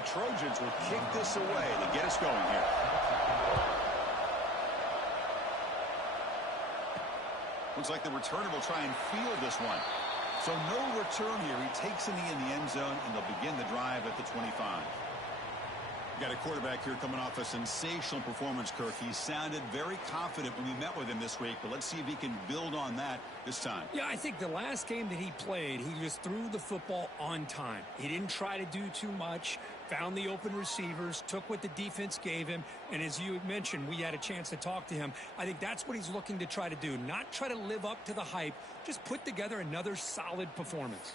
the Trojans will kick this away to get us going here. Looks like the returner will try and field this one. So no return here. He takes a knee in the end zone, and they'll begin the drive at the 25. Got a quarterback here coming off a sensational performance, Kirk. He sounded very confident when we met with him this week, but let's see if he can build on that this time. Yeah, I think the last game that he played, he just threw the football on time. He didn't try to do too much, found the open receivers, took what the defense gave him, and as you mentioned, we had a chance to talk to him. I think that's what he's looking to try to do, not try to live up to the hype, just put together another solid performance.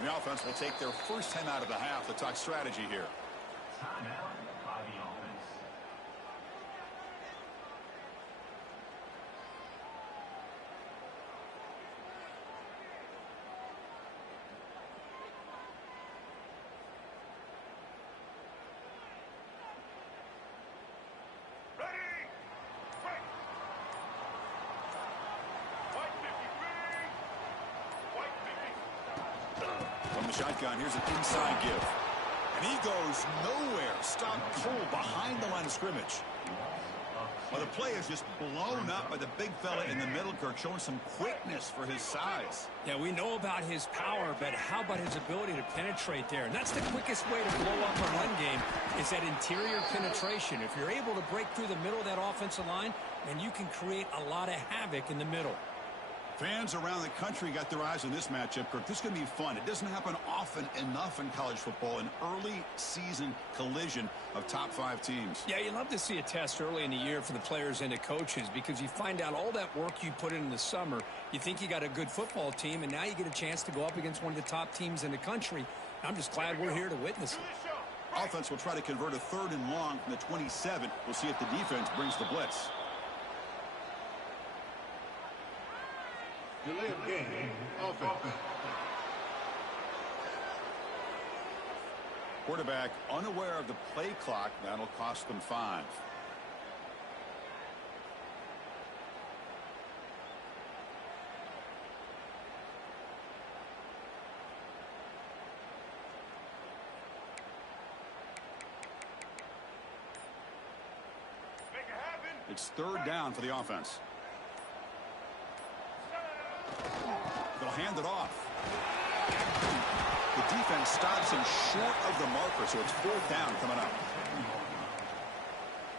The offense will take their first time out of the half to talk strategy here. Timeout by the offense. Shotgun, here's an inside give. And he goes nowhere. Stopped cold behind the line of scrimmage. Well, the play is just blown up by the big fella in the middle, Kirk, showing some quickness for his size. Yeah, we know about his power, but how about his ability to penetrate there? And that's the quickest way to blow up a run game is that interior penetration. If you're able to break through the middle of that offensive line, then you can create a lot of havoc in the middle. Fans around the country got their eyes on this matchup, Kirk. This is going to be fun. It doesn't happen often enough in college football, an early season collision of top 5 teams. Yeah, you love to see a test early in the year for the players and the coaches because you find out all that work you put in the summer. You think you got a good football team, and now you get a chance to go up against one of the top teams in the country. I'm just glad we're here to witness it. Offense will try to convert a 3rd and long from the 27. We'll see if the defense brings the blitz. Delay of game, offense. Quarterback unaware of the play clock. That'll cost them 5. It's 3rd down for the offense. They'll hand it off. The defense stops him short of the marker, so it's 4th down coming up.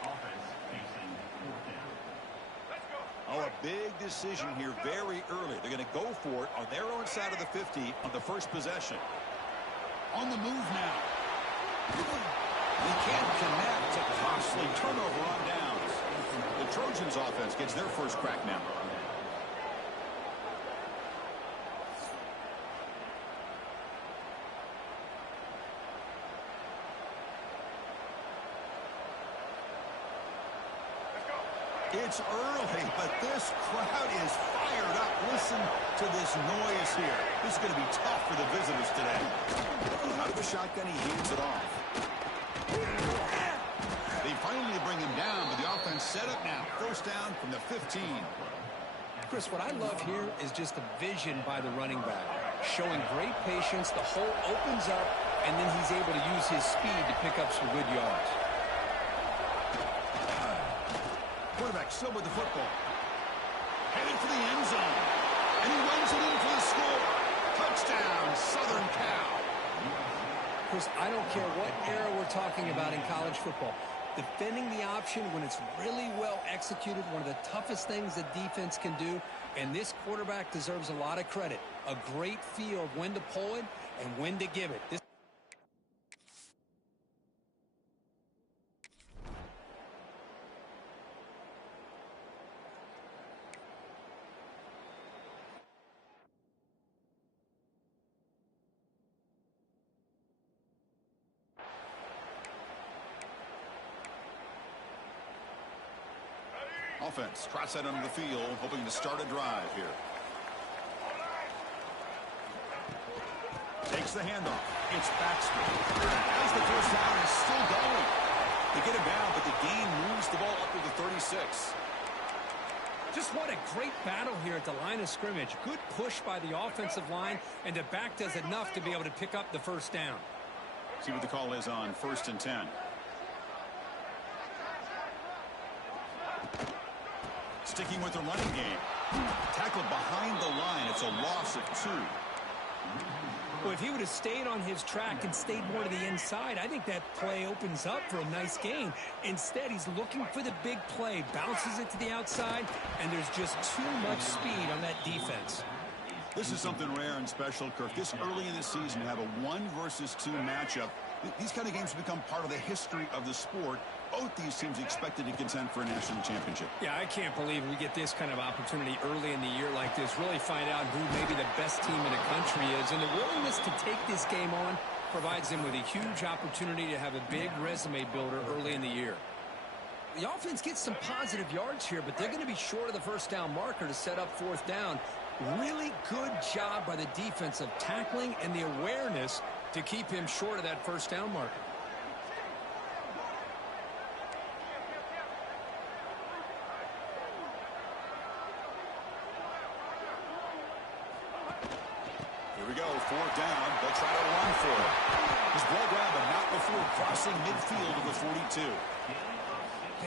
Offense facing 4th down. Let's go. Oh, a big decision here very early. They're going to go for it on their own side of the 50 on the first possession. On the move now. He can't connect. A costly turnover on downs. The Trojans offense gets their first crack now. It's early, but this crowd is fired up. Listen to this noise here. This is going to be tough for the visitors today. Out of the shotgun, he hands it off. They finally bring him down, but the offense set up now. 1st down from the 15. Chris, what I love here is just the vision by the running back. Showing great patience, the hole opens up, and then he's able to use his speed to pick up some good yards. Quarterback still with the football. Headed for the end zone. And he runs it in for the score. Touchdown, Southern Cal. Chris, I don't care what era we're talking about in college football. Defending the option when it's really well executed, one of the toughest things that defense can do, and this quarterback deserves a lot of credit. A great feel of when to pull it and when to give it. Offense trots that under the field, hoping to start a drive here. Takes the handoff. It's Baxter. Has the first down and still going. They get him down, but the gain moves the ball up to the 36. Just what a great battle here at the line of scrimmage. Good push by the offensive line, and the back does enough to be able to pick up the first down. See what the call is on 1st and 10. Sticking with the running game. Tackled behind the line. It's a loss of 2. Well, if he would have stayed on his track and stayed more to the inside, I think that play opens up for a nice gain. Instead, he's looking for the big play, bounces it to the outside, and there's just too much speed on that defense. This is something rare and special, Kirk. This early in the season, to have a 1 versus 2 matchup. These kind of games become part of the history of the sport. Both these teams expected to contend for a national championship. Yeah, I can't believe we get this kind of opportunity early in the year like this. Really find out who maybe the best team in the country is. And the willingness to take this game on provides them with a huge opportunity to have a big resume builder early in the year. The offense gets some positive yards here, but they're going to be short of the first down marker to set up 4th down. Really good job by the defense of tackling and the awareness to keep him short of that first down marker. Here we go, 4th down. They'll try to run for it. He's brought down, but not before crossing midfield of the 42.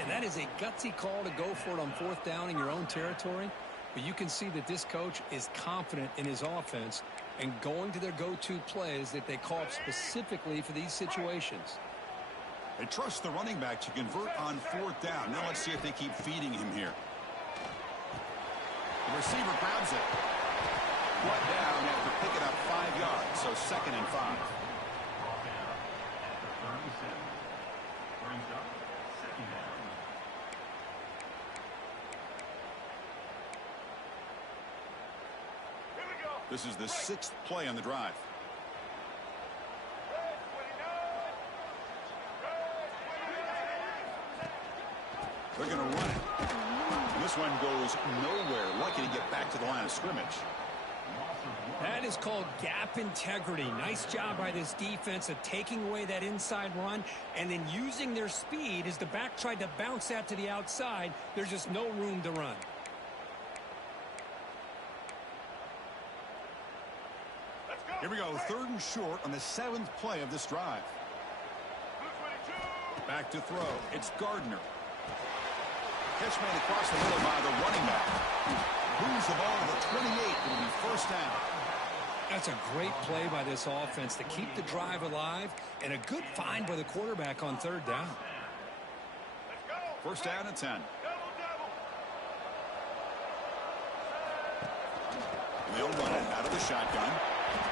And that is a gutsy call to go for it on 4th down in your own territory. But you can see that this coach is confident in his offense and going to their go-to plays that they call up specifically for these situations. They trust the running back to convert on 4th down. Now let's see if they keep feeding him here. The receiver grabs it. Brought down after picking up 5 yards, so 2nd and 5. Brought down at the 37. Brings up 2nd down. This is the 6th play on the drive. They're going to run it. And this one goes nowhere. Lucky to get back to the line of scrimmage. That is called gap integrity. Nice job by this defense of taking away that inside run and then using their speed as the back tried to bounce that to the outside. There's just no room to run. Here we go, 3rd and short on the 7th play of this drive. Back to throw. It's Gardner. Catch made across the middle by the running back. Moves the ball to the 28. It'll be 1st down. That's a great play by this offense to keep the drive alive and a good find by the quarterback on 3rd down. 1st down and 10. They'll run it out of the shotgun.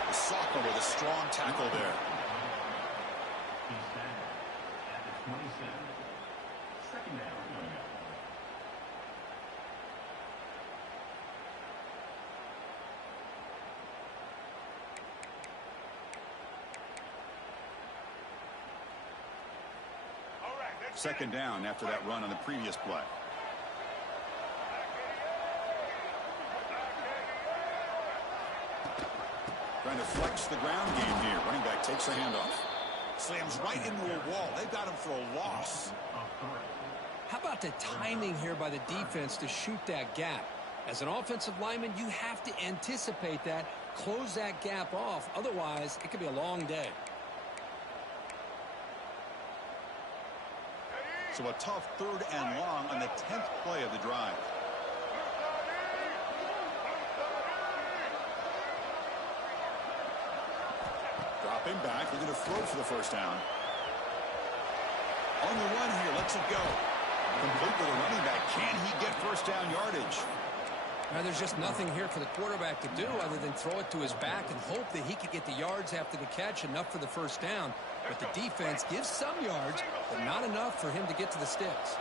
The sophomore with a strong tackle there. He's down at the 27. 2nd down. Second down after that run on the previous play. Trying to flex the ground game here. Running back takes the handoff. Slams right into a wall. They've got him for a loss. How about the timing here by the defense to shoot that gap? As an offensive lineman, you have to anticipate that, close that gap off. Otherwise, it could be a long day. So a tough 3rd and long on the 10th play of the drive. Dropping back, looking to throw for the 1st down. On the run here, lets it go. Complete with the running back. Can he get 1st down yardage? Now, there's just nothing here for the quarterback to do other than throw it to his back and hope that he could get the yards after the catch, enough for the 1st down. But the defense gives some yards, but not enough for him to get to the sticks.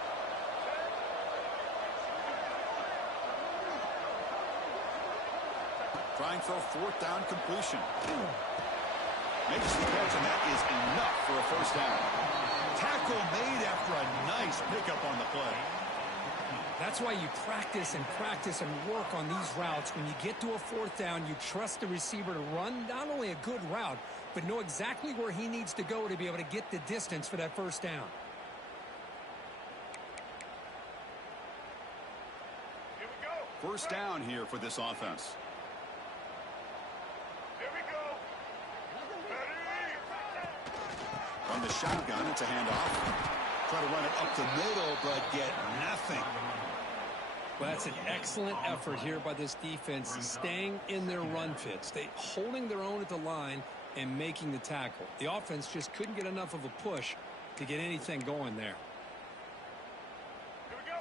Trying for a 4th down completion. Makes the catch, and that is enough for a 1st down. Tackle made after a nice pickup on the play. That's why you practice and work on these routes. When you get to a 4th down, you trust the receiver to run not only a good route, but know exactly where he needs to go to be able to get the distance for that 1st down. Here we First down here for this offense. Here we go. From the shotgun, it's a handoff. Try to run it up the middle, but get nothing. Well, that's an excellent effort here by this defense, staying in their run fits. They holding their own at the line and making the tackle. The offense just couldn't get enough of a push to get anything going there.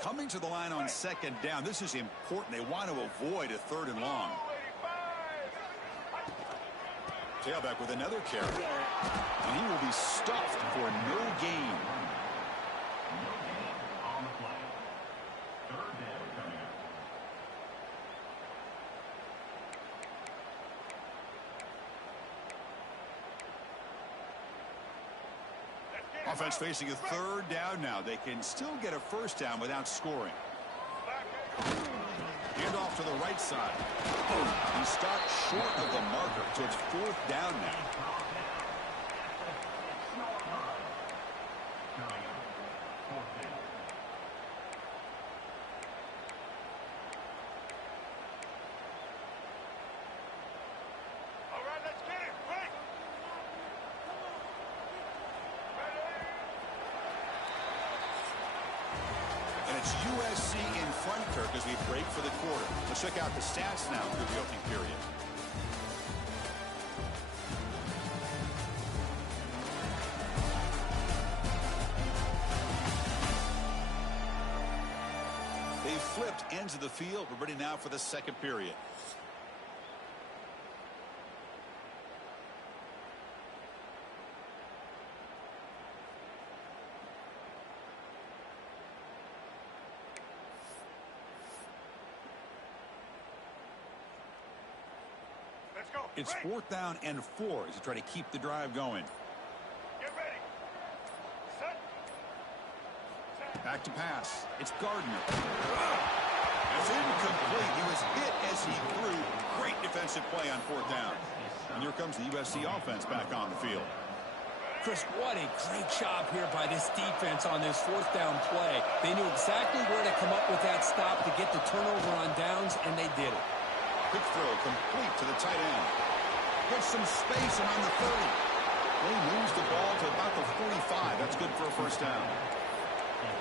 Coming to the line on second down, this is important. They want to avoid a 3rd and long. Tailback with another carry. And he will be stuffed for no gain. No gain on the play. 3rd down coming up. Offense facing a 3rd down now. They can still get a first down without scoring. Hand off to the right side. He stopped short of the marker, so it's 4th down now. Coming up, 4th down. All right, let's get it. Quick. And it's USC in front, Kirk, as we break for the quarter. Let's check out the stats now through the opening period. They flipped ends of the field. We're ready now for the second period. Let's go. It's Break. 4th down and 4 as they try to keep the drive going. Get ready. Set. Back to pass. It's Gardner. It's incomplete. He was hit as he threw. Great defensive play on 4th down. And here comes the USC offense back on the field. Chris, what a great job here by this defense on this 4th down play. They knew exactly where to come up with that stop to get the turnover on downs, and they did it. Quick throw complete to the tight end. Gets some space around the 30. They moves the ball to about the 45. That's good for a first down.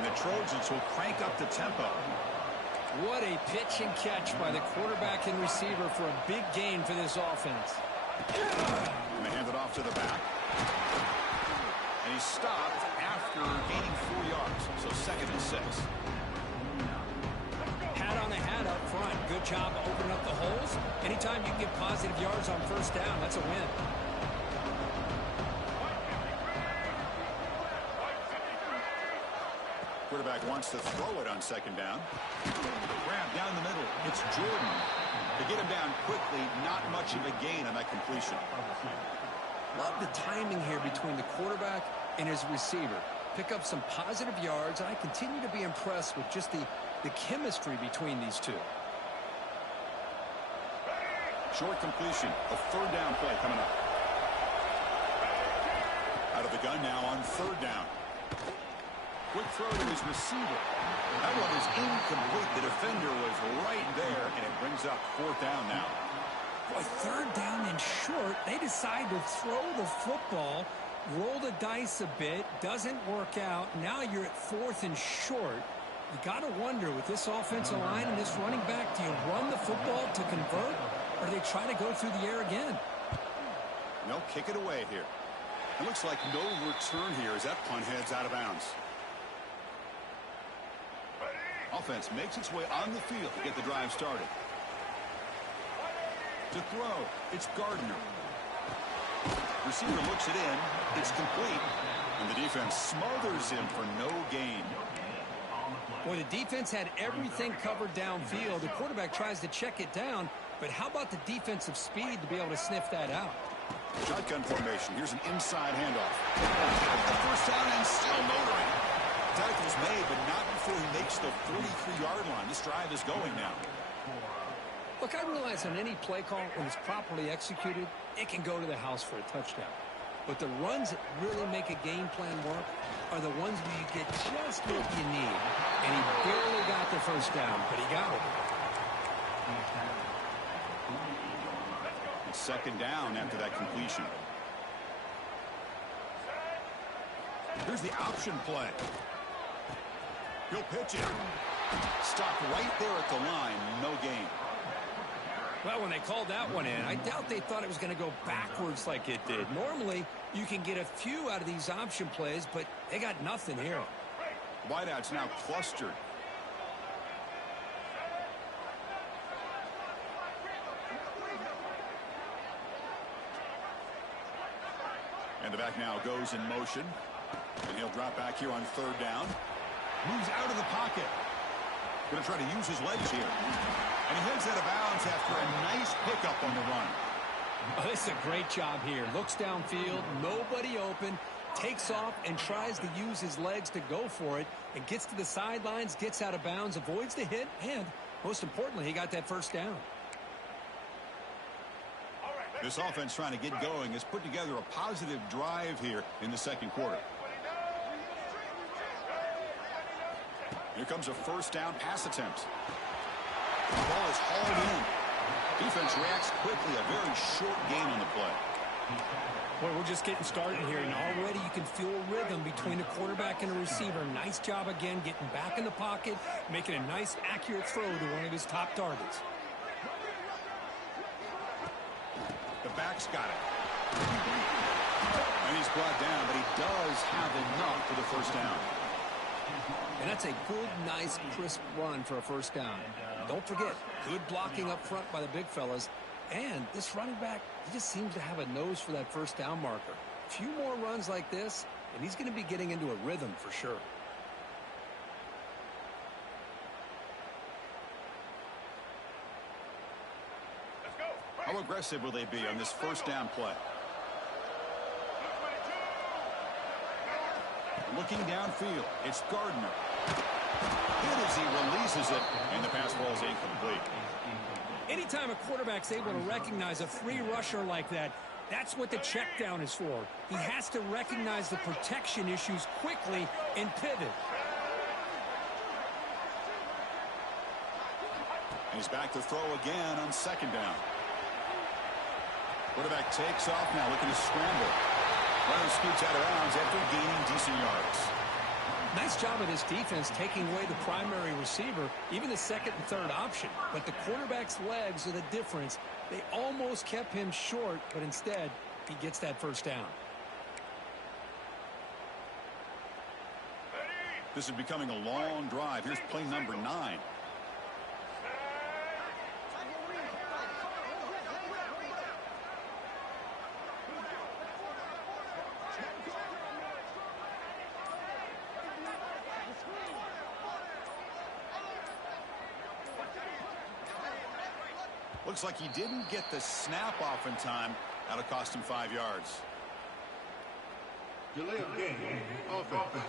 And the Trojans will crank up the tempo. What a pitch and catch by the quarterback and receiver for a big gain for this offense. And they hand it off to the back. And he's stopped after gaining 4 yards. So 2nd and 6. Hat on a hat up front. Good job opening up the holes. Anytime you can get positive yards on first down, that's a win. Quarterback wants to throw it on 2nd down. Grab down the middle. It's Jordan. To get him down quickly, not much of a gain on that completion. Love the timing here between the quarterback and his receiver. Pick up some positive yards. I continue to be impressed with just the chemistry between these two. Short completion. A 3rd down play coming up. Out of the gun now on 3rd down. Quick throw to his receiver. That one is incomplete. The defender was right there, and it brings up 4th down now. Boy, 3rd down and short. They decide to throw the football, roll the dice a bit, doesn't work out. Now you're at 4th and short. You got to wonder, with this offensive line and this running back, do you run the football to convert, or do they try to go through the air again? No, kick it away here. It looks like no return here as that punt heads out of bounds. Offense makes its way on the field to get the drive started. To throw, it's Gardner. Receiver looks it in. It's complete. And the defense smothers him for no gain. Boy, the defense had everything covered downfield. The quarterback tries to check it down, but how about the defensive speed to be able to sniff that out? Shotgun formation. Here's an inside handoff. The first down and still motoring. Tackle's made, but not before he makes the 43-yard line. This drive is going now. Look, I realize on any play call, when it's properly executed, it can go to the house for a touchdown. But the runs that really make a game plan work are the ones where you get just what you need. And he barely got the first down, but he got it. It's second down after that completion. Here's the option play. He'll pitch it. Stopped right there at the line. No gain. Well, when they called that one in, I doubt they thought it was going to go backwards like it did. Normally, you can get a few out of these option plays, but they got nothing here. Wideouts now clustered. And the back now goes in motion. And he'll drop back here on third down. Moves out of the pocket. Going to try to use his legs here. And he heads out of bounds after a nice pickup on the run. Oh, this is a great job here. Looks downfield, nobody open, takes off and tries to use his legs to go for it. And gets to the sidelines, gets out of bounds, avoids the hit, and most importantly, he got that first down. This offense trying to get going has put together a positive drive here in the second quarter. Here comes a first down pass attempt. The ball is hauled in. Defense reacts quickly. A very short gain on the play. Well, we're just getting started here, and already you can feel a rhythm between the quarterback and the receiver. Nice job again getting back in the pocket, making a nice, accurate throw to one of his top targets. The back's got it. And he's brought down, but he does have enough for the first down. And that's a good, nice, crisp run for a first down. Don't forget, good blocking up front by the big fellas. And this running back, he just seems to have a nose for that first down marker. A few more runs like this, and he's going to be getting into a rhythm for sure. How aggressive will they be on this first down play? Looking downfield, it's Gardner. Hit as he releases it, and the pass ball is incomplete. Anytime a quarterback's able to recognize a free rusher like that, that's what the check down is for. He has to recognize the protection issues quickly and pivot. He's back to throw again on second down. Quarterback takes off now, looking to scramble. Runner scoots out of bounds after gaining decent yards. Nice job of this defense taking away the primary receiver, even the second and third option. But the quarterback's legs are the difference. They almost kept him short, but instead, he gets that first down. This is becoming a long drive. Here's play number 9. Looks like he didn't get the snap off in time. That'll cost him 5 yards. Delay of game. Offense.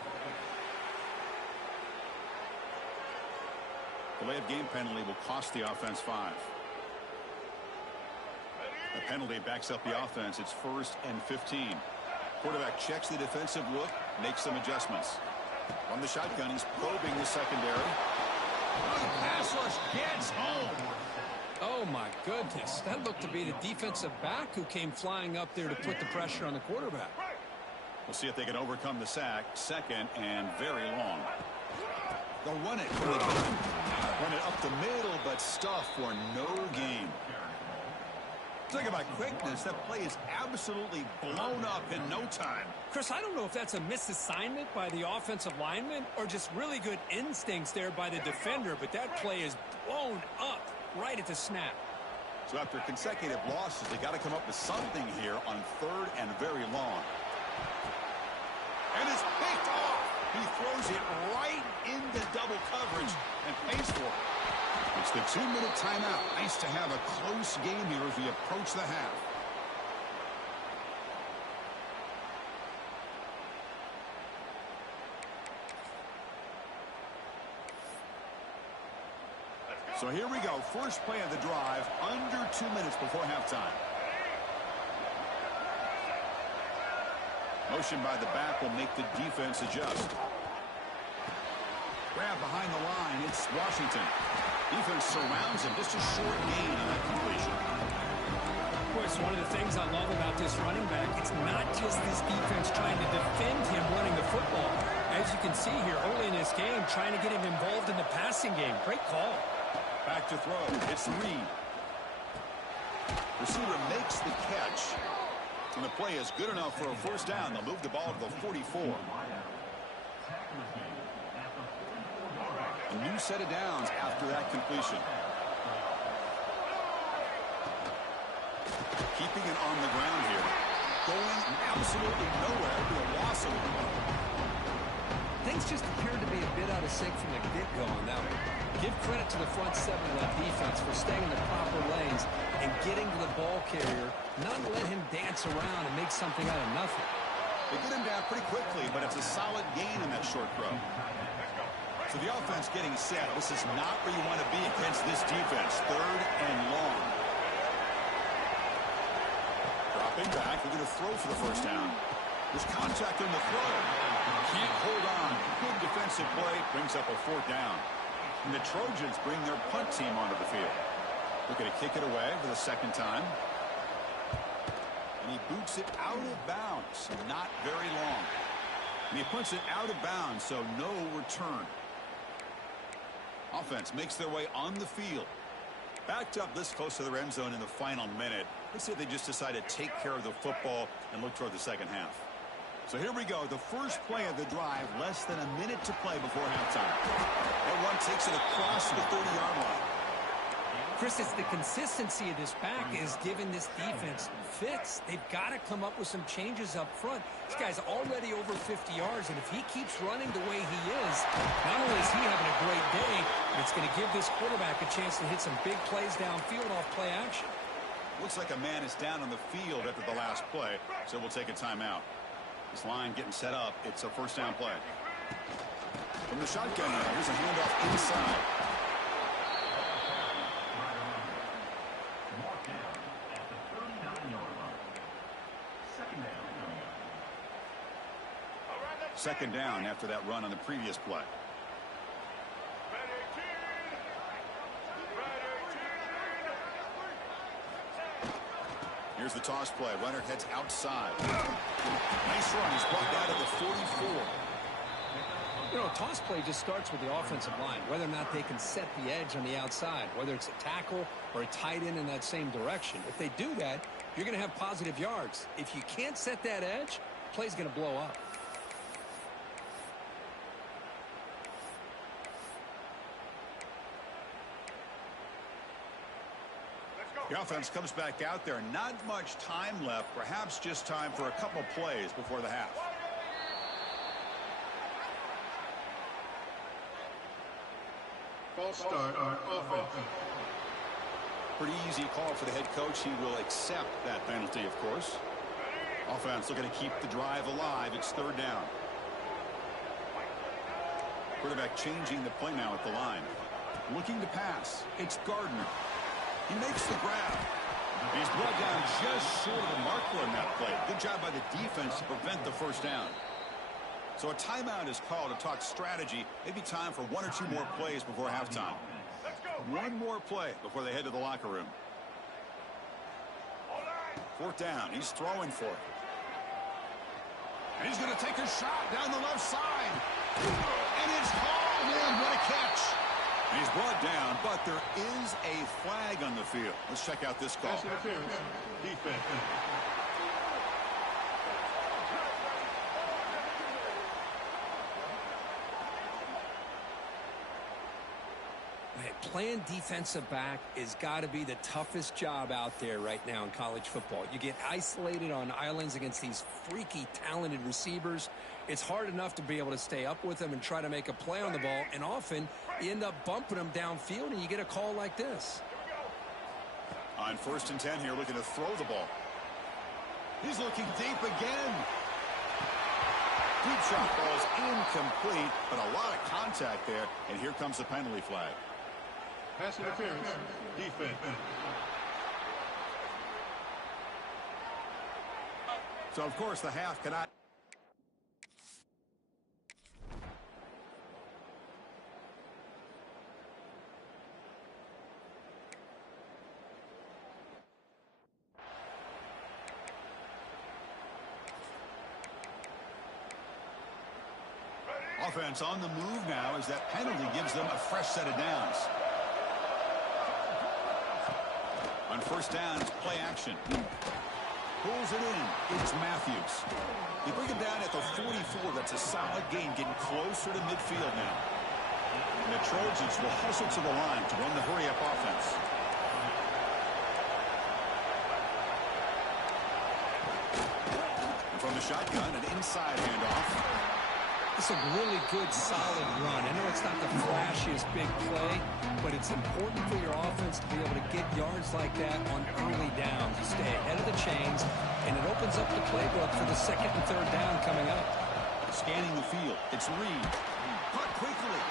Delay of game penalty will cost the offense 5. The penalty backs up the offense. It's 1st and 15. Quarterback checks the defensive look, makes some adjustments. From the shotgun, he's probing the secondary. The pass rush gets home. Oh, my goodness. That looked to be the defensive back who came flying up there to put the pressure on the quarterback. We'll see if they can overcome the sack. Second and very long. They'll run it for the gun. Run it up the middle, but stuff for no gain. Talk about quickness. That play is absolutely blown up in no time. Chris, I don't know if that's a misassignment by the offensive lineman or just really good instincts there by the defender, but that play is blown up right at the snap. So after consecutive losses, they got to come up with something here on third and very long. And it's picked off. He throws it right into double coverage and pays for it. It's the 2-minute timeout. Nice to have a close game here as we approach the half. So here we go. First play of the drive, under 2 minutes before halftime. Motion by the back will make the defense adjust. Grab behind the line. It's Washington. Defense surrounds him. Just a short gain on that completion. Of course, one of the things I love about this running back, it's not just this defense trying to defend him running the football. As you can see here early in this game, trying to get him involved in the passing game. Great call. Back to throw. It's Reed. Receiver makes the catch. And the play is good enough for a first down. They'll move the ball to the 44. A new set of downs after that completion. Keeping it on the ground here. Going absolutely nowhere. It'll be a loss of the ball. Things just appeared to be a bit out of sync from the get-go on that one. Give credit to the front seven of that defense for staying in the proper lanes and getting to the ball carrier, not let him dance around and make something out of nothing. They get him down pretty quickly, but it's a solid gain on that short throw. So the offense getting set. This is not where you want to be against this defense. Third and long. Dropping back. They're going to throw for the first down. There's contact on the throw. Can't hold on. Good defensive play. Brings up a fourth down. And the Trojans bring their punt team onto the field. Looking to kick it away for the second time. And he boots it out of bounds. Not very long. And he punts it out of bounds, so no return. Offense makes their way on the field. Backed up this close to their end zone in the final minute. Let's say they just decide to take care of the football and look toward the second half. So here we go. The first play of the drive. Less than a minute to play before halftime. That one takes it across the 30-yard line. Chris, it's the consistency of this back is giving this defense fits. They've got to come up with some changes up front. This guy's already over 50 yards, and if he keeps running the way he is, not only is he having a great day, but it's going to give this quarterback a chance to hit some big plays downfield off play action. Looks like a man is down on the field after the last play, so we'll take a timeout. This line getting set up. It's a first down play. From the shotgun now, here's a handoff inside. Second down after that run on the previous play. Here's the toss play. Runner heads outside. Nice run. He's brought down to the 44. You know, a toss play just starts with the offensive line, whether or not they can set the edge on the outside, whether it's a tackle or a tight end in that same direction. If they do that, you're going to have positive yards. If you can't set that edge, play's going to blow up. The offense comes back out there. Not much time left. Perhaps just time for a couple plays before the half. False start on offense. Pretty easy call for the head coach. He will accept that penalty, of course. Offense looking to keep the drive alive. It's third down. Quarterback changing the play now at the line. Looking to pass. It's Gardner. He makes the grab. He's brought down just short of the marker on that play. Good job by the defense to prevent the first down. So a timeout is called to talk strategy. Maybe time for one or two more plays before halftime. One more play before they head to the locker room. Fourth down. He's throwing for it. And he's going to take a shot down the left side. And it's called in. What a catch. And he's brought down, but there is a flag on the field. Let's check out this call. Pass interference. Defense. Man, playing defensive back has got to be the toughest job out there right now in college football. You get isolated on islands against these freaky, talented receivers. It's hard enough to be able to stay up with them and try to make a play on the ball, and often you end up bumping them downfield, and you get a call like this. On 1st and 10 here, looking to throw the ball. He's looking deep again. Deep shot ball's incomplete, but a lot of contact there, and here comes the penalty flag. Pass interference. Defense. So, of course, the half cannot. Offense on the move now as that penalty gives them a fresh set of downs. On first down, it's play action. Pulls it in. It's Matthews. They bring him down at the 44. That's a solid gain, getting closer to midfield now. And the Trojans will hustle to the line to run the hurry-up offense. And from the shotgun, an inside handoff. It's a really good, solid run. I know it's not the flashiest big play, but it's important for your offense to be able to get yards like that on early downs. You stay ahead of the chains, and it opens up the playbook for the second and third down coming up. Scanning the field. It's Reed. Caught quickly.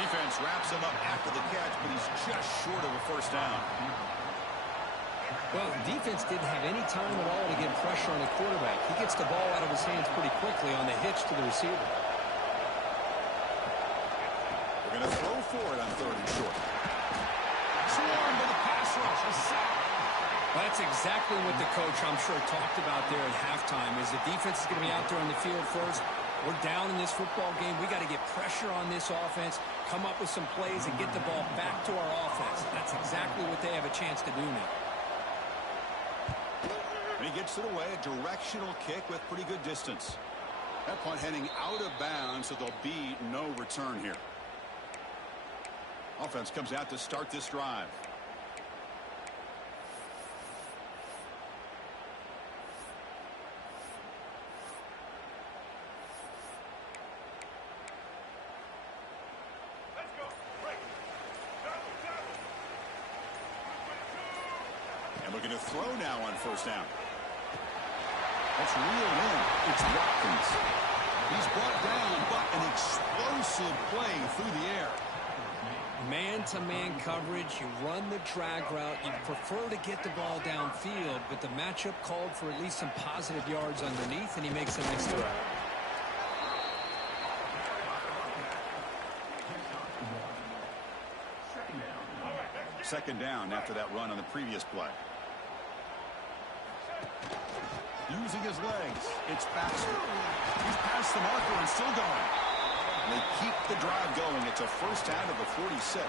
Defense wraps him up after the catch, but he's just short of a first down. Well, defense didn't have any time at all to get pressure on the quarterback. He gets the ball out of his hands pretty quickly on the hitch to the receiver. They're going to throw for it on third and short. Swarmed by the pass rush. A sack. That's exactly what the coach, I'm sure, talked about there at halftime, is the defense is going to be out there on the field first. We're down in this football game. We got to get pressure on this offense, come up with some plays, and get the ball back to our offense. That's exactly what they have a chance to do now. And he gets it away, a directional kick with pretty good distance. That punt heading out of bounds, so there'll be no return here. Offense comes out to start this drive. And looking to throw now on first down. That's reeled in. It's Watkins. He's brought down, but an explosive play through the air. Man-to-man coverage, you run the drag route, you prefer to get the ball downfield, but the matchup called for at least some positive yards underneath, and he makes a nice throw. Second down after that run on the previous play. Using his legs, it's Baxter. He's past the marker and still going. They keep the drive going. It's a first down of the 46.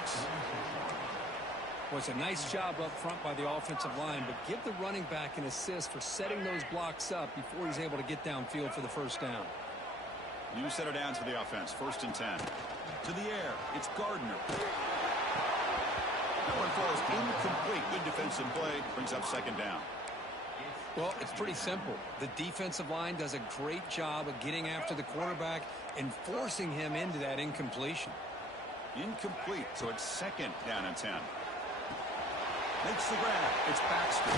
Well, it's a nice job up front by the offensive line, but give the running back an assist for setting those blocks up before he's able to get downfield for the first down. New set of downs for the offense. First and 10. To the air. It's Gardner. That one falls incomplete. Good defensive play. Brings up second down. Well, it's pretty simple. The defensive line does a great job of getting after the quarterback and forcing him into that incompletion. Incomplete, so it's second down and 10. Makes the grab. It's Baxter.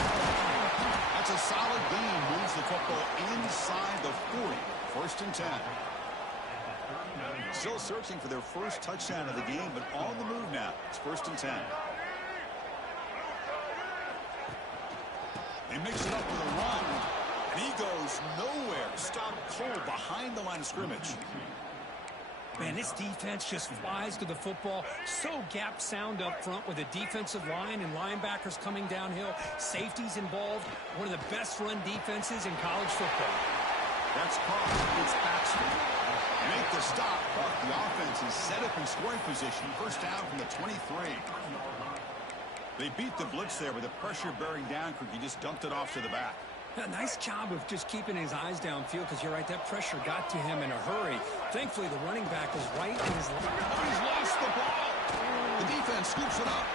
That's a solid gain. Moves the football inside the 40. First and 10. Still searching for their first touchdown of the game, but on the move now. It's first and 10. He mixes it up with a run, and he goes nowhere. Stopped cold behind the line of scrimmage. Man, this defense just flies to the football. So gap sound up front with a defensive line and linebackers coming downhill. Safeties involved. One of the best run defenses in college football. That's caught. It's Baxter. Make the stop, but the offense is set up in scoring position. First down from the 23. They beat the blitz there with the pressure bearing down. He just dumped it off to the back. A nice job of just keeping his eyes downfield, because you're right, that pressure got to him in a hurry. Thankfully, the running back was right in his line. Oh, he's lost the ball. The defense scoops it up.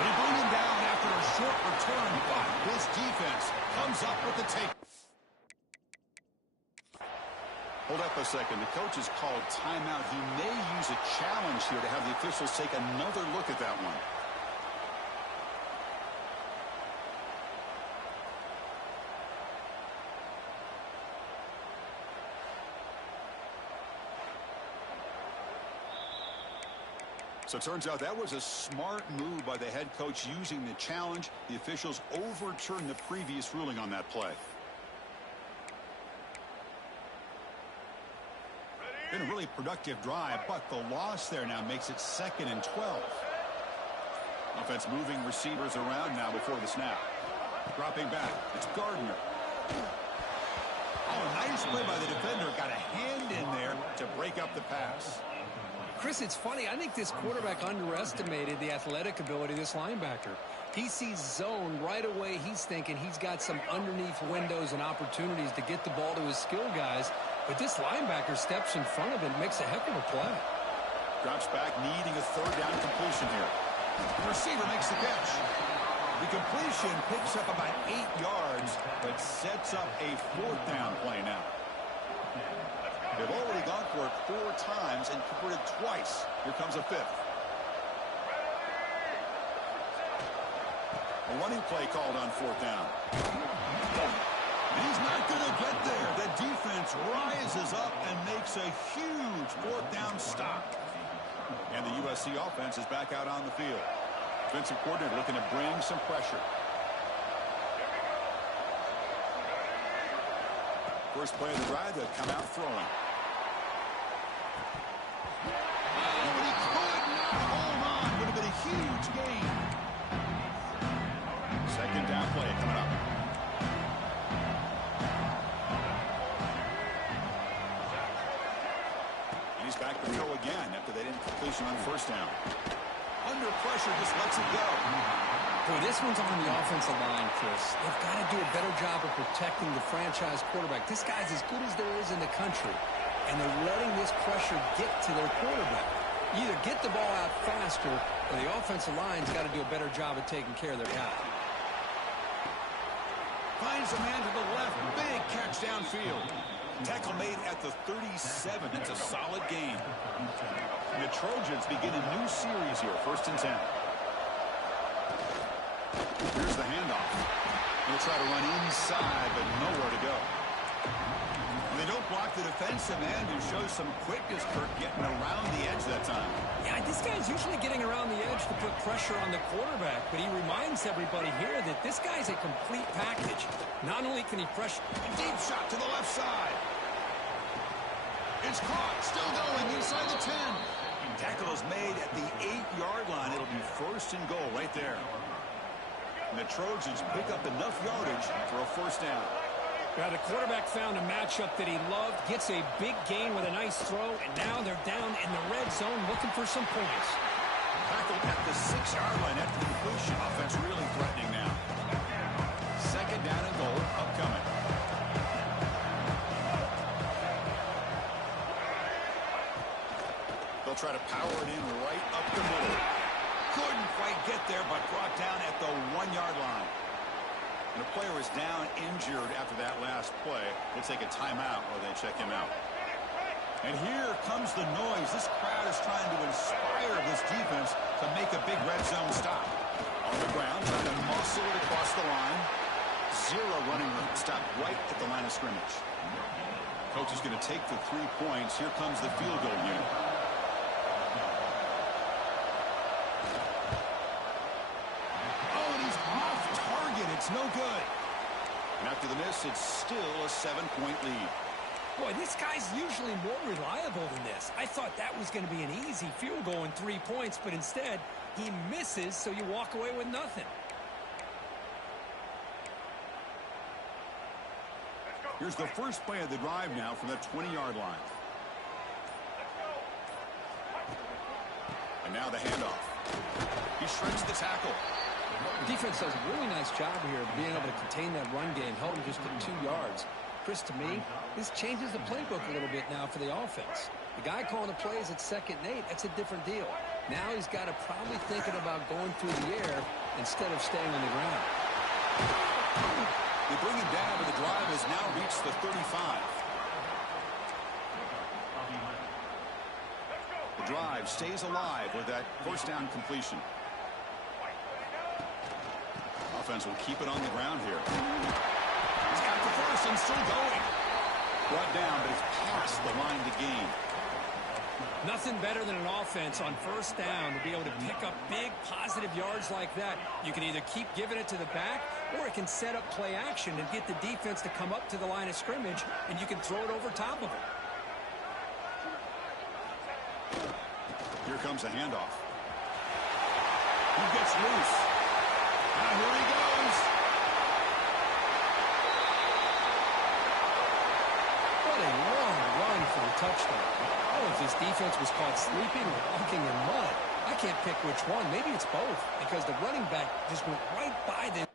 They bring him down after a short return, but his defense comes up with the take. Hold up a second. The coach has called timeout. He may use a challenge here to have the officials take another look at that one. So it turns out that was a smart move by the head coach using the challenge. The officials overturned the previous ruling on that play. Been a really productive drive, but the loss there now makes it second and 12. Offense moving receivers around now before the snap. Dropping back. It's Gardner. Oh, nice play by the defender. Got a hand in there to break break up the pass. Chris, it's funny. I think this quarterback underestimated the athletic ability of this linebacker. He sees zone right away. He's thinking he's got some underneath windows and opportunities to get the ball to his skill guys. But this linebacker steps in front of him and makes a heck of a play. Drops back, needing a third down completion here. The receiver makes the catch. The completion picks up about 8 yards, but sets up a fourth down play now. They've already gone for it 4 times and converted twice. Here comes a fifth. A running play called on fourth down. And he's not going to get there. The defense rises up and makes a huge fourth down stop. And the USC offense is back out on the field. Defensive coordinator looking to bring some pressure. First play of the drive, they'll come out throwing. Oh, but he could not hold on. Would have been a huge gain. Second down play coming up. And he's back to throw again after they didn't completion on first down. Under pressure, just lets it go. Boy, this one's on the offensive line, Chris. They've got to do a better job of protecting the franchise quarterback. This guy's as good as there is in the country, and they're letting this pressure get to their quarterback. You either get the ball out faster, or the offensive line's got to do a better job of taking care of their guy. Finds a man to the left. Big catch downfield. Tackle made at the 37. It's a solid gain. And the Trojans begin a new series here. 1st and 10. Here's the handoff. They'll try to run inside, but nowhere to go. When they don't block the defensive end, who shows some quickness, Kirk, getting around the edge that time. Yeah, this guy's usually getting around the edge to put pressure on the quarterback, but he reminds everybody here that this guy's a complete package. Not only can he pressure... Deep shot to the left side. It's caught. Still going inside the 10. Tackle is made at the 8-yard line. It'll be 1st and goal right there. And the Trojans pick up enough yardage for a first down. Yeah, the quarterback found a matchup that he loved, gets a big gain with a nice throw, and now they're down in the red zone looking for some points. Tackled at the 6-yard line after the completion. Offense really threatening now. 2nd down and goal upcoming. They'll try to power it in right up the middle. Couldn't quite get there, but brought down at the 1-yard line. And the player is down injured after that last play. They'll take a timeout or they check him out. And here comes the noise. This crowd is trying to inspire this defense to make a big red zone stop. On the ground, trying to muscle it across the line. 0 running room. Stop right at the line of scrimmage. Coach is going to take the 3 points. Here comes the field goal unit. It's no good. And after the miss, it's still a 7-point lead. Boy, this guy's usually more reliable than this. I thought that was going to be an easy field goal in 3 points, but instead, he misses, so you walk away with nothing. Here's the first play of the drive now from the 20-yard line. And now the handoff. He shreds the tackle. The defense does a really nice job here of being able to contain that run game, held him just at 2 yards. Chris, to me, this changes the playbook a little bit now for the offense. The guy calling the plays at 2nd and 8, that's a different deal. Now he's got to probably thinking about going through the air instead of staying on the ground. They bring him down, but the drive has now reached the 35. The drive stays alive with that first down completion. Offense will keep it on the ground here. He's got the first and still going. Brought down, but it's past the line to gain. Nothing better than an offense on first down to be able to pick up big positive yards like that. You can either keep giving it to the back, or it can set up play action and get the defense to come up to the line of scrimmage, and you can throw it over top of it. Here comes the handoff. He gets loose. Now here he goes. What a long run for a touchdown. Oh, this defense was caught sleeping or walking in mud. I can't pick which one. Maybe it's both because the running back just went right by them.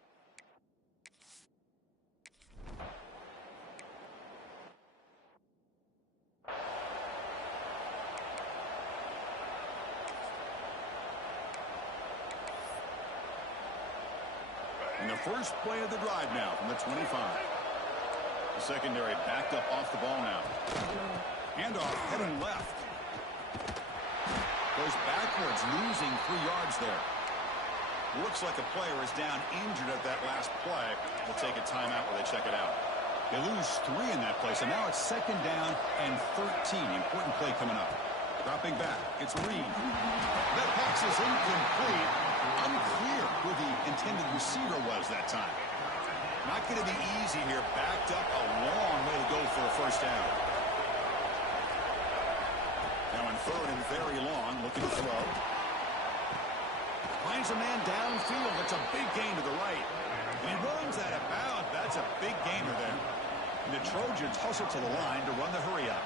And the first play of the drive now from the 25. The secondary backed up off the ball now. Handoff heading left. Goes backwards, losing 3 yards there. Looks like a player is down injured at that last play. We'll take a timeout while they check it out. They lose 3 in that play, so now it's 2nd down and 13. Important play coming up. Dropping back, it's Reed. That pass is incomplete. Unclear who the intended receiver was that time. Not going to be easy here. Backed up a long way to go for a first down. Now in 3rd and very long, looking to throw. Finds a man downfield. It's a big gain to the right. And he runs that about. That's a big gainer there. And the Trojans hustle to the line to run the hurry up.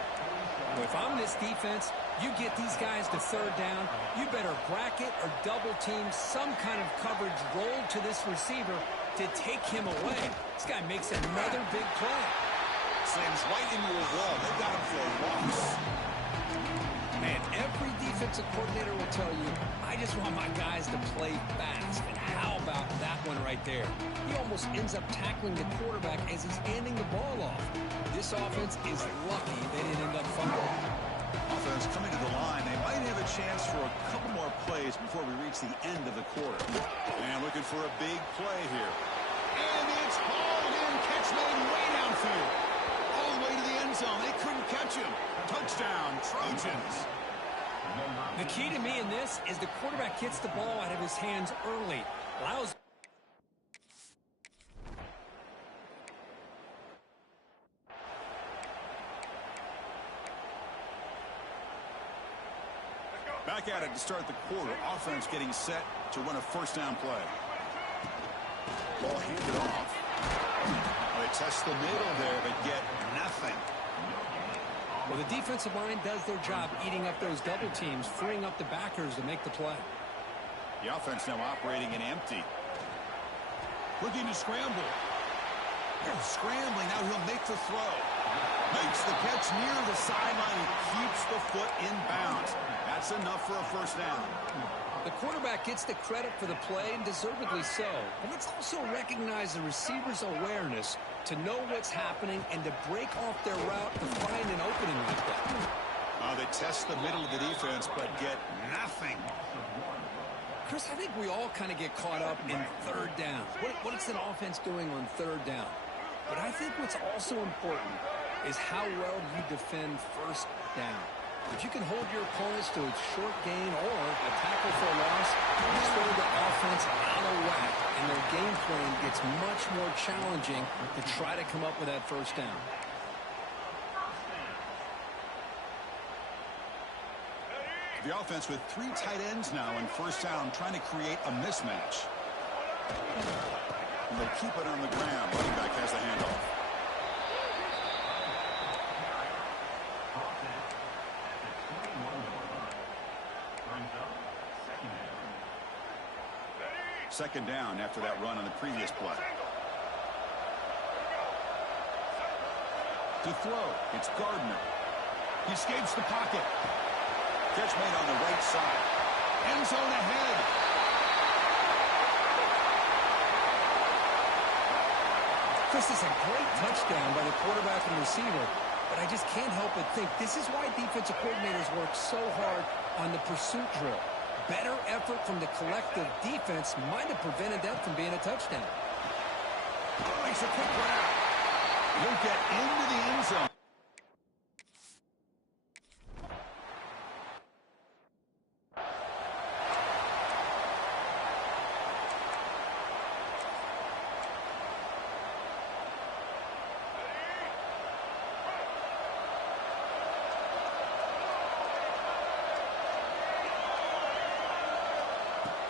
Well, if I'm this defense, you get these guys to 3rd down, you better bracket or double team some kind of coverage roll to this receiver to take him away. This guy makes another big play. Slams right into a wall. They got him for a loss. Man, every defensive coordinator will tell you, I just want my guys to play fast. And how about that one right there? He almost ends up tackling the quarterback as he's handing the ball off. This offense is lucky they didn't end up fumbling. Offense coming to the line. They might have a chance for a couple more plays before we reach the end of the quarter. And looking for a big play here. And it's hauled in. Catch made way downfield. All the way to the end zone. They couldn't catch him. Touchdown, Trojans. The key to me in this is the quarterback gets the ball out of his hands early. Allows... Back at it to start the quarter. Offense getting set to run a first down play. Ball handed off. They test the middle there, but get nothing. Well, the defensive line does their job eating up those double teams, freeing up the backers to make the play. The offense now operating in empty. Looking to scramble. Scrambling. Now he'll make the throw. Makes the catch near the sideline. He keeps the foot in bounds. That's enough for a first down. The quarterback gets the credit for the play, and deservedly so. But let's also recognize the receiver's awareness to know what's happening and to break off their route to find an opening like that. They test the middle of the defense, but get nothing. Chris, I think we all kind of get caught up in 3rd down. What is an offense doing on 3rd down? But I think what's also important is how well you defend 1st down. If you can hold your opponents to a short gain or a tackle for a loss, you throw the offense out of whack, and their game plan gets much more challenging to try to come up with that first down. The offense with 3 tight ends now in first down, trying to create a mismatch. And they'll keep it on the ground. Running back has the handoff. Second down after that run on the previous play. To throw, it's Gardner. He escapes the pocket. Catch made on the right side. End zone ahead. This is a great touchdown by the quarterback and receiver, but I just can't help but think this is why defensive coordinators work so hard on the pursuit drill. Better effort from the collective defense might have prevented that from being a touchdown. Makes a quick grab. He'll get into the end zone.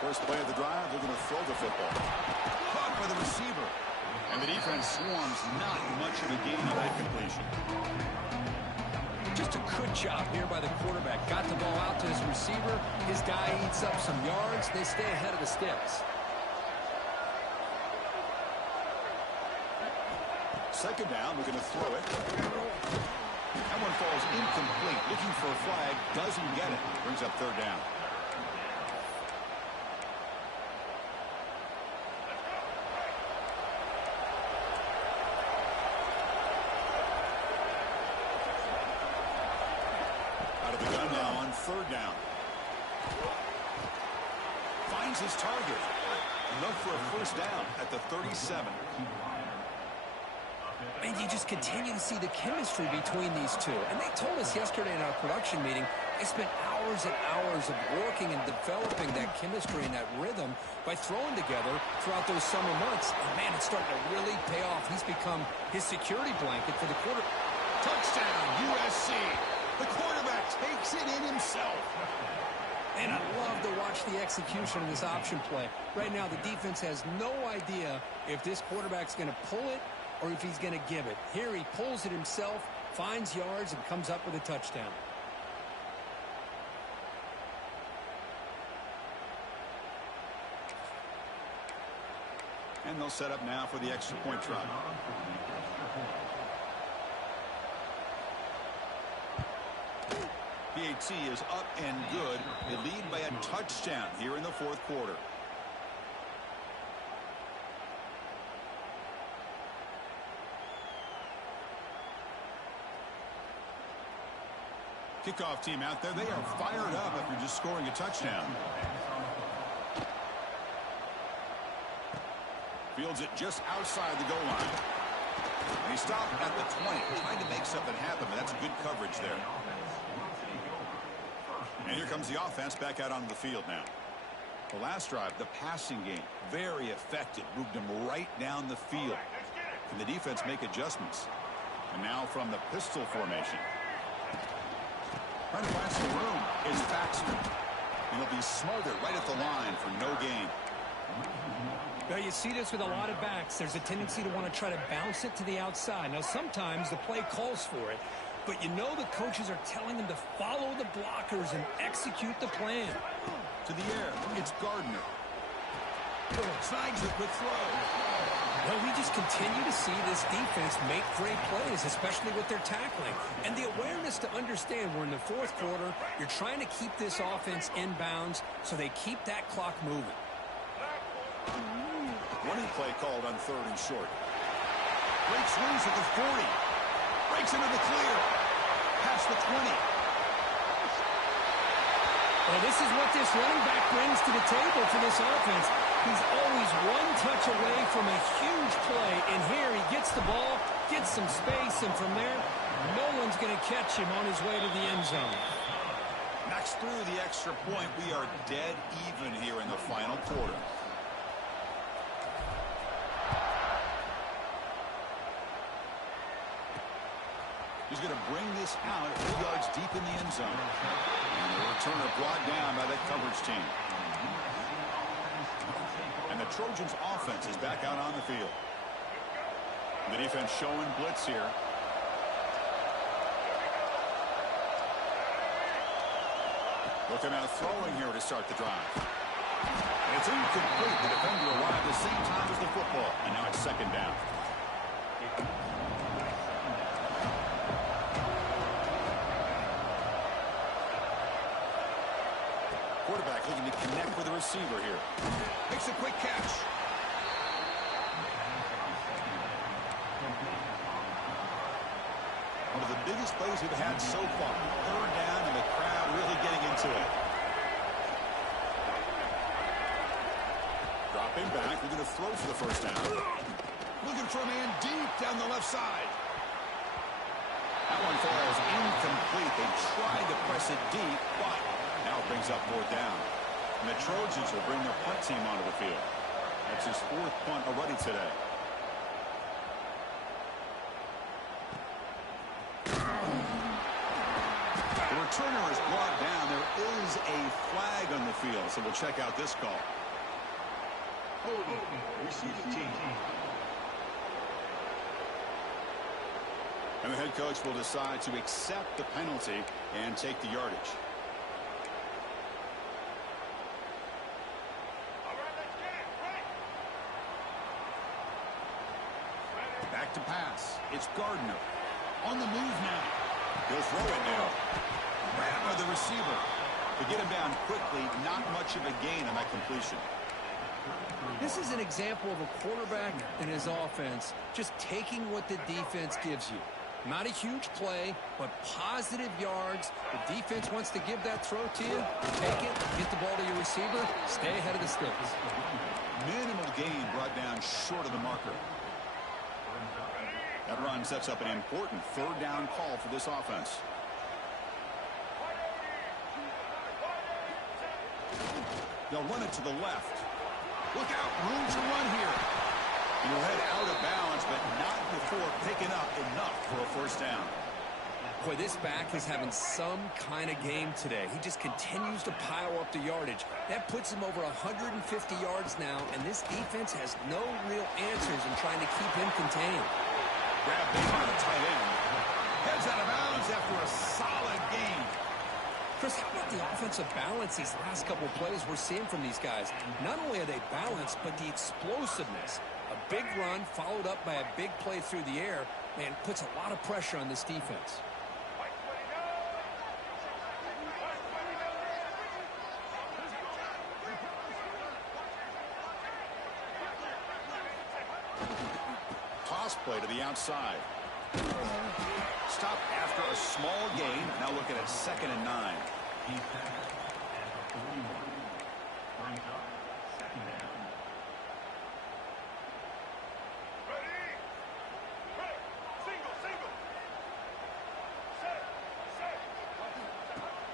First play of the drive, they're going to throw the football. Caught by the receiver. And the defense swarms, not much of a gain on that completion. Just a Good job here by the quarterback. Got the ball out to his receiver. His guy eats up some yards. They stay ahead of the sticks. Second down, we're going to throw it. That one falls incomplete. Looking for a flag, doesn't get it. Brings up third down. Out of the gun now on third down. Finds his target. Enough for a first down at the 37. And you just continue to see the chemistry between these two. And they told us yesterday in our production meeting, they spent hours and hours of working and developing that chemistry and that rhythm by throwing together throughout those summer months. And, man, it's starting to really pay off. He's become his security blanket for the quarter. Touchdown, USC. The quarterback takes it in himself. And I love to watch the execution of this option play. Right now, the defense has no idea if this quarterback's going to pull it or if he's going to give it. Here he pulls it himself, finds yards, and comes up with a touchdown. And they'll set up now for the extra point try. PAT is up and good. They lead by a touchdown here in the fourth quarter. Kickoff team out there. They are fired up after just scoring a touchdown. Fields it just outside the goal line. And he stopped at the 20, trying to make something happen, but that's good coverage there. And here comes the offense back out onto the field now. The last drive, the passing game, very effective. Moved them right down the field. Can the defense make adjustments? And now from the pistol formation. Trying to find some room is Baxter. And he'll be smothered right at the line for no gain. Now, you see this with a lot of backs. There's a tendency to want to try to bounce it to the outside. Now, sometimes the play calls for it, but you know the coaches are telling them to follow the blockers and execute the plan. To the air, it's Gardner. Snags it with throw. Well, we just continue to see this defense make great plays, especially with their tackling. And the awareness to understand we're in the fourth quarter, you're trying to keep this offense in bounds so they keep that clock moving. Running play called on third and short. Breaks loose at the 40. Breaks into the clear. Past the 20. Well, this is what this running back brings to the table for this offense. He's always one touch away from a huge play, and here he gets the ball, gets some space, and from there, no one's going to catch him on his way to the end zone. Knocks through the extra point. We are dead even here in the final quarter. He's going to bring this out 2 yards deep in the end zone. And the returner brought down by that coverage team. And the Trojans' offense is back out on the field. The defense showing blitz here. Looking out throwing here to start the drive. And it's incomplete. The defender arrived at the same time as the football. And now it's second down. Quarterback looking to connect with the receiver here. Makes a quick catch. One of the biggest plays we've had so far. Third down and the crowd really getting into it. Dropping back. We're going to throw for the first down. Looking for a man deep down the left side. That one falls incomplete. They tried to press it deep, but now it brings up more down. And the Trojans will bring their punt team onto the field. That's his 4th punt already today. The returner is brought down. There is a flag on the field, so we'll check out this call. Holding, receiving team. And And the head coach will decide to accept the penalty and take the yardage. Back to pass. It's Gardner. On the move now. He'll throw it now. Grab by the receiver. To get him down quickly, not much of a gain on that completion. This is an example of a quarterback and his offense just taking what the defense gives you. Not a huge play, but positive yards. The defense wants to give that throw to you. Take it, get the ball to your receiver, stay ahead of the sticks. Minimal gain brought down short of the marker. That run sets up an important third down call for this offense. They'll run it to the left. Look out, room to run here. He'll head out of bounds, but not before picking up enough for a first down. Boy, this back is having some kind of game today. He just continues to pile up the yardage. That puts him over 150 yards now, and this defense has no real answers in trying to keep him contained. Grab big on the tight end. Heads out of bounds after a solid gain. Chris, how about the offensive balance these last couple of plays we're seeing from these guys? Not only are they balanced, but the explosiveness. A big run followed up by a big play through the air, man, puts a lot of pressure on this defense. Toss play to the outside. Stop after a small gain. Now looking at 2nd and 9. He's back at the 41. Brings up 2nd down. Ready? Quick! Single, single! Set!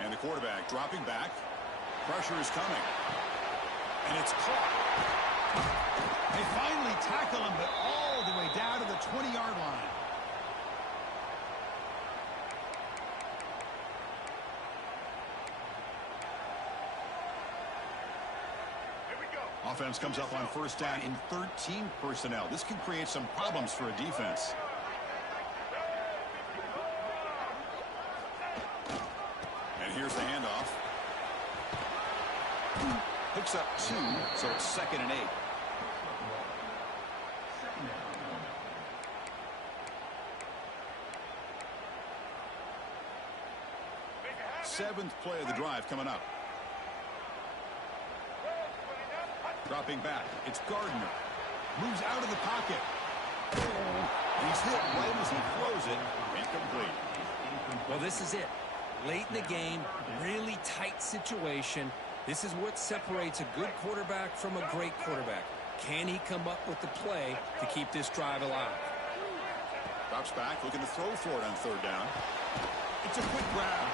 And the quarterback dropping back. Pressure is coming. And it's caught. They finally tackle him, but all the way down to the 20-yard line. Offense comes up on first down in 13 personnel. This can create some problems for a defense. And here's the handoff. Picks up 2, so it's 2nd and 8. 7th play of the drive coming up. Dropping back, it's Gardner. Moves out of the pocket. He's hit right as he throws it. Incomplete. Well, this is it. Late in the game, really tight situation. This is what separates a good quarterback from a great quarterback. Can he come up with the play to keep this drive alive? Drops back, looking to throw for it on 3rd down. It's a quick grab.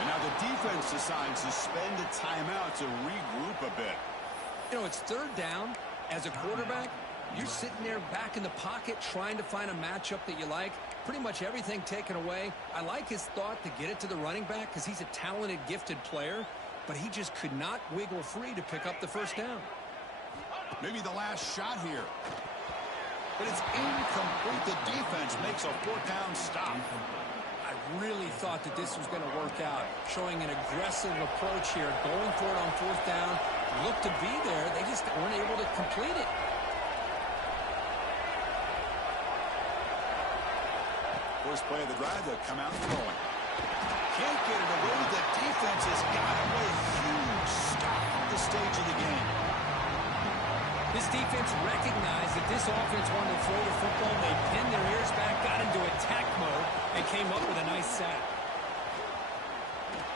And now the defense decides to spend a timeout to regroup a bit. You know, it's 3rd down. As a quarterback, you're sitting there back in the pocket trying to find a matchup that you like. Pretty much everything taken away. I like his thought to get it to the running back because he's a talented, gifted player, but he just could not wiggle free to pick up the first down. Maybe the last shot here. But it's incomplete. The defense makes a 4th down stop. I really thought that this was going to work out, showing an aggressive approach here, going for it on 4th down. Looked to be there. They just weren't able to complete it. First play of the drive, they'll come out throwing. Can't get it away. The defense has got him with a huge stop at this stage of the game. This defense recognized that this offense wanted to throw the football. They pinned their ears back, got into attack mode, and came up with a nice sack.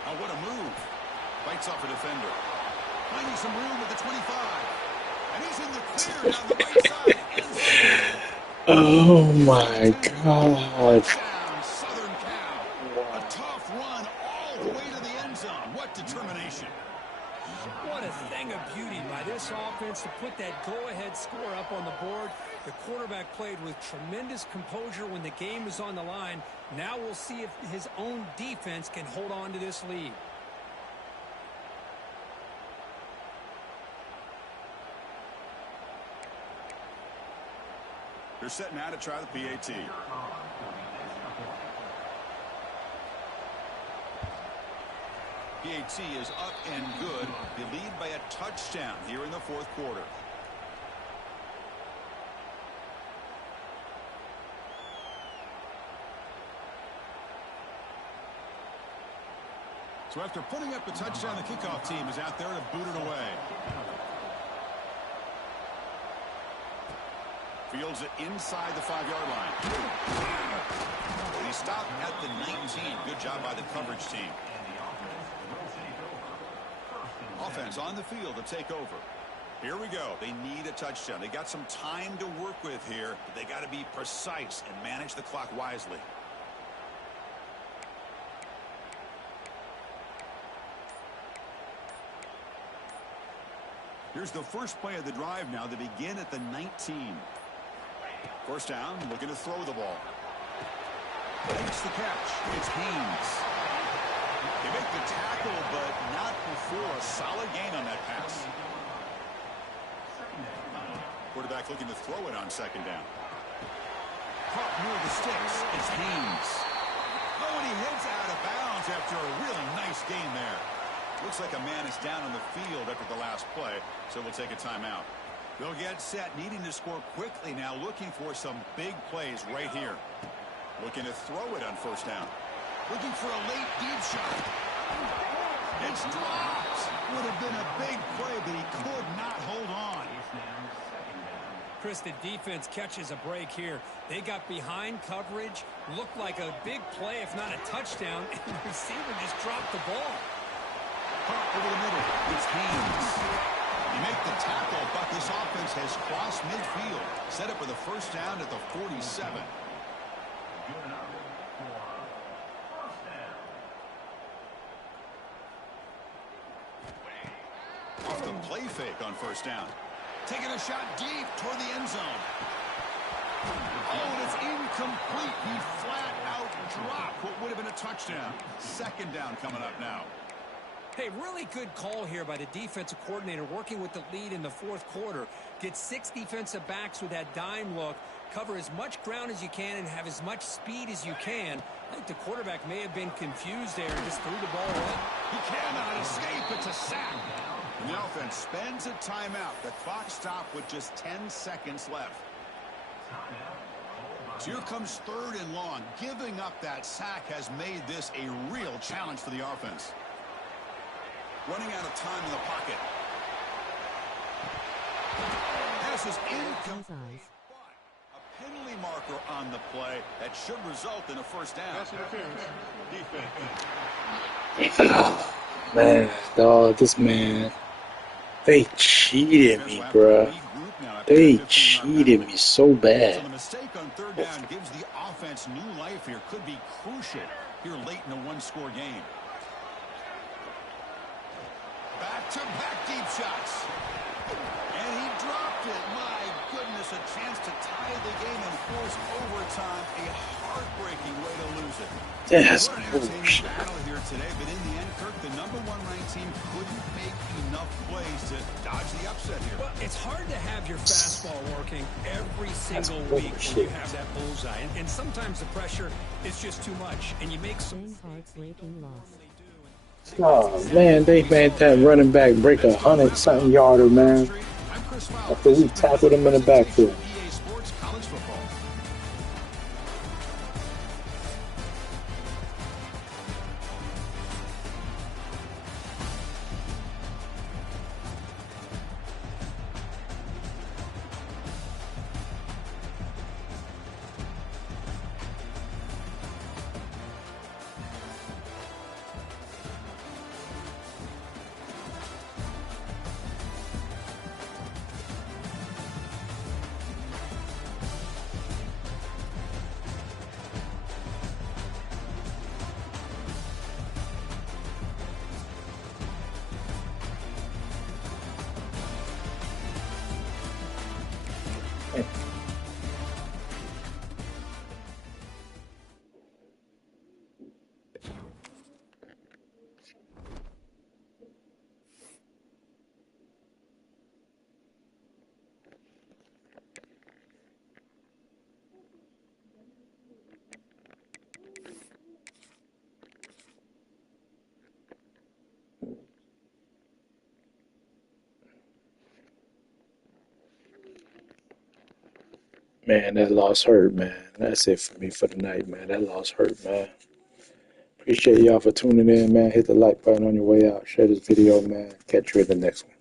Oh, what a move. Bites off a defender. Finding some room at the 25. And he's in the clear down the right side. Oh my God. Down, Southern Cal. A tough run all the way to the end zone. What determination. What a thing of beauty by this offense to put that go-ahead score up on the board. The quarterback played with tremendous composure when the game was on the line. Now we'll see if his own defense can hold on to this lead. They're setting out to try the PAT. PAT is up and good. They lead by a touchdown here in the fourth quarter. So after putting up the touchdown, the kickoff team is out there to boot it away. Fields it inside the 5-yard line. He stopped at the 19. Good job by the coverage team. Offense on the field to take over. Here we go. They need a touchdown. They got some time to work with here, but they got to be precise and manage the clock wisely. Here's the first play of the drive now. They begin at the 19. First down, looking to throw the ball. Makes the catch. It's Haynes. They make the tackle, but not before a solid gain on that pass. Quarterback looking to throw it on second down. Caught near the sticks. It's Haynes. Oh, and he heads out of bounds after a really nice gain there. Looks like a man is down on the field after the last play, so we'll take a timeout. They'll get set, needing to score quickly now, looking for some big plays right here. Looking to throw it on first down. Looking for a late deep shot. It's dropped. Would have been a big play, but he could not hold on. Chris, the defense catches a break here. They got behind coverage, looked like a big play, if not a touchdown, and the receiver just dropped the ball. Over the middle. It's Haynes. You make the tackle, but this offense has crossed midfield. Set up for the first down at the 47. Off the play fake on first down. Taking a shot deep toward the end zone. Oh, and it's incomplete. He flat out dropped what would have been a touchdown. Second down coming up now. Hey, really good call here by the defensive coordinator working with the lead in the fourth quarter. Get 6 defensive backs with that dime look. Cover as much ground as you can and have as much speed as you can. I think the quarterback may have been confused there and just threw the ball away. He cannot escape. It's a sack. And the offense spends a timeout. The clock stopped with just 10 seconds left. So here comes third and long. Giving up that sack has made this a real challenge for the offense. Running out of time in the pocket. Pass is incomplete. A penalty marker on the play that should result in a first down. Pass interference. Defense. Oh, man, dog, this man. They cheated me, bruh. They cheated me so bad. So the mistake on third down gives the offense new life here. Could be crucial here late in a one-score game. Back-to-back deep shots. And he dropped it. My goodness, a chance to tie the game and force overtime. A heartbreaking way to lose it. That's What an entertaining bullshit. battle here today, but in the end, Kirk, the number 1 ranked team couldn't make enough plays to dodge the upset here. Well, it's hard to have your fastball working every single That's week when bullshit. you have that bullseye. And sometimes the pressure is just too much, and you make some... Oh, man, they made that running back break 100-something yarder, man. After we tackled him in the backfield. EA Sports College Football. Man, that loss hurt, man. That's it for me for the night, man. That loss hurt, man. Appreciate y'all for tuning in, man. Hit the like button on your way out. Share this video, man. Catch you in the next one.